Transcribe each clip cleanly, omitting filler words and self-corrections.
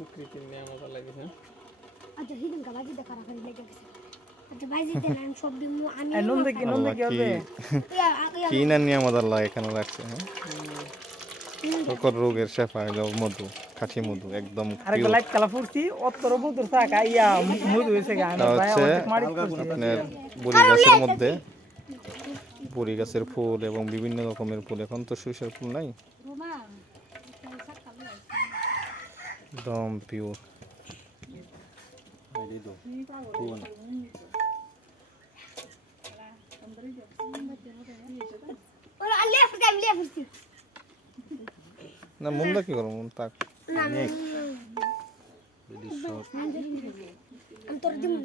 প্রকৃতির নিয়ামত লাগেছে। আচ্ছা হিদিন কা বাজি দেখা রাখার লেগে গেছে। আচ্ছা বাজি দেন আমি সব দিমু আমি নুন দেখি হবে কি না নিয়ামত আল্লাহ এখানে রাখছে। হ্যাঁ সকল রোগের শেফা হলো মধু, খাঁটি মধু একদম আরে পিওর। লাইট কালা ফুরছি অতর মধুর থাকা ইয়া মধু হইছে গা আমি ভাই অর্ধেক মারি করছি। আপনার বড়ি গাছের মধ্যে বড়ি গাছের ফুল এবং বিভিন্ন রকমের ফুল, এখন তো সরিষার ফুল নাই, একদম পিওর। ওরা আলিয়া ফুরছি আমি লিয়া ফুরছি না মুন্ডা কি করো মন তাক না আমি তোর দিমু না তোর দিমু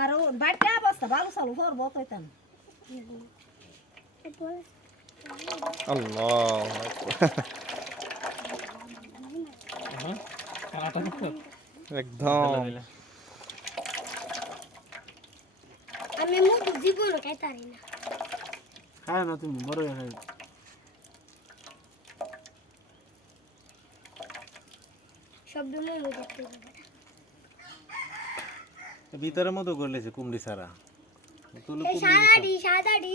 আর ও বাইটা অবস্থা ভালো চালু করব কইতাম আল্লাহ হ্যাঁ কাটা একদম আমি মুখ জীবন খাইতারি না খায় না তুমি বড় খাই সব দিমু দেখতে হবে ভিতরের মতো করলেছে কুমড়ি ছাড়া এই সাদাডি